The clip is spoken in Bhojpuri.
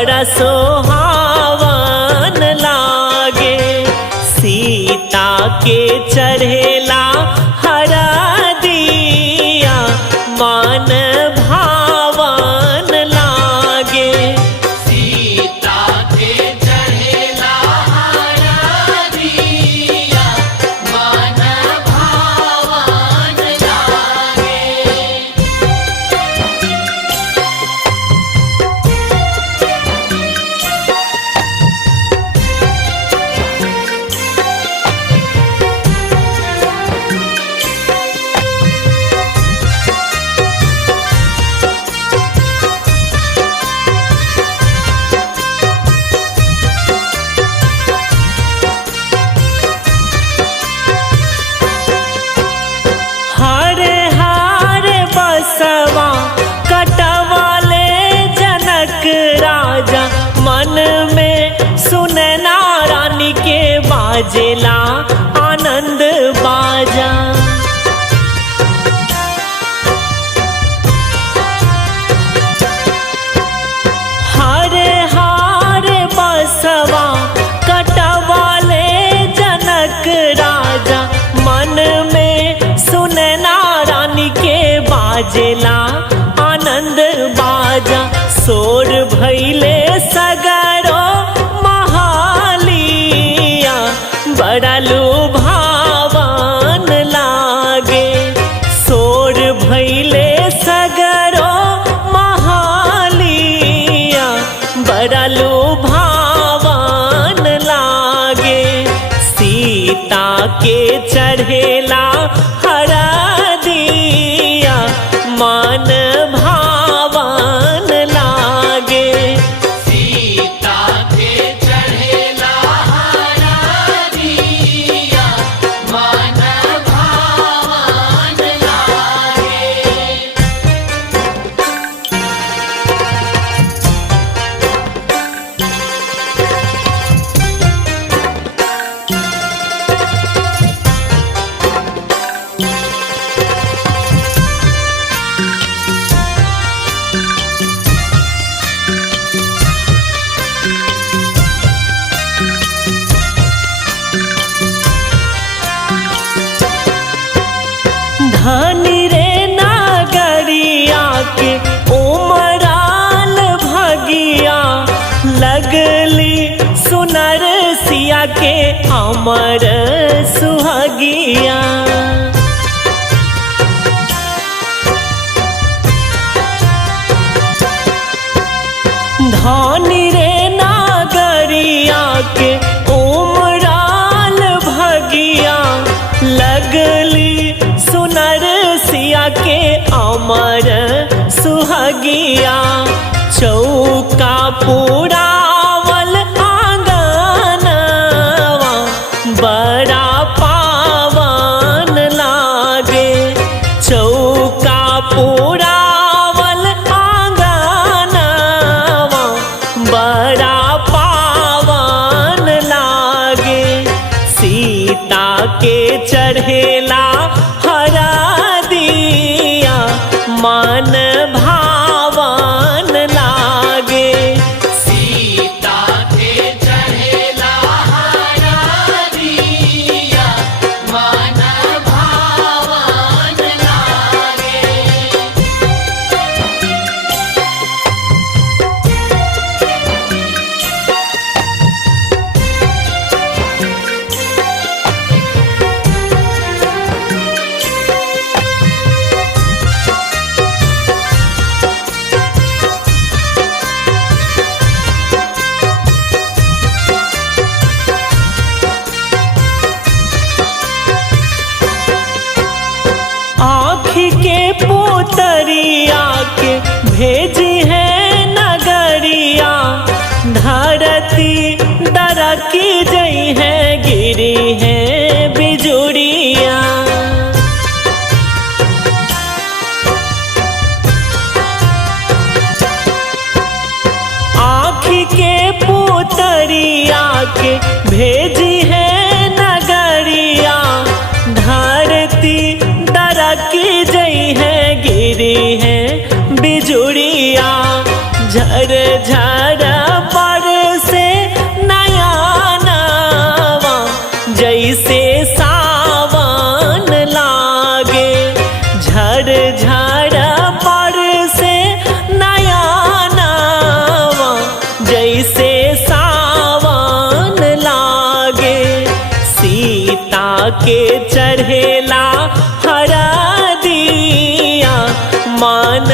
बड़ा सोहावन लागे। सीता के चढ़ेला हरा दिया मन भावन लागे। सीता के चढ़ेला हरा दिया मन भावन लागे। हरे हरे बसवा कटवाले जनक राजा। मन में सुनना रानी के बाजेला आनंद बाजा। हरे हरे बसवा कटवाले जनक राजा। मन में सुनना रानी के बाजेला आनंद बाजा। सोर भैले सगरो महालिया बड़ा लुभावन लागे। सोर भैले सगरो महालिया बड़ा लुभावन लागे। सीता के चढ़ेला हरा दिया मन भावन लागे। सीता के चढ़ेला हरा दिया मन भावन लागे। धनी रे नागरिया के उमराल भगिया। लगली सुनर सिया के अमर सुहागिया। धनी रे नागरिया के उमराल भगिया। लगली सुनर सिया के अमर सुहागिया। चौका पुरावल आंगनवा बड़ा पावन लागे। चौका पुरावल आंगनवा बड़ा पावन लागे। सीता के चढ़ेला हरा दिया मन भावन लागे। सीता के चढ़ेला हरा दिया मन भावन लागे। आँखी के पोतरिया के भेजी है नगरिया। धरती दरकी जई है गिरी है बिजुड़िया। आँखी के पोतरिया के भेजी है नगरिया। धरती दरकी जई है गिरी है बिजुड़िया। झर झर जैसे सावन लागे। सीता के चढ़ेला हरा दिया मन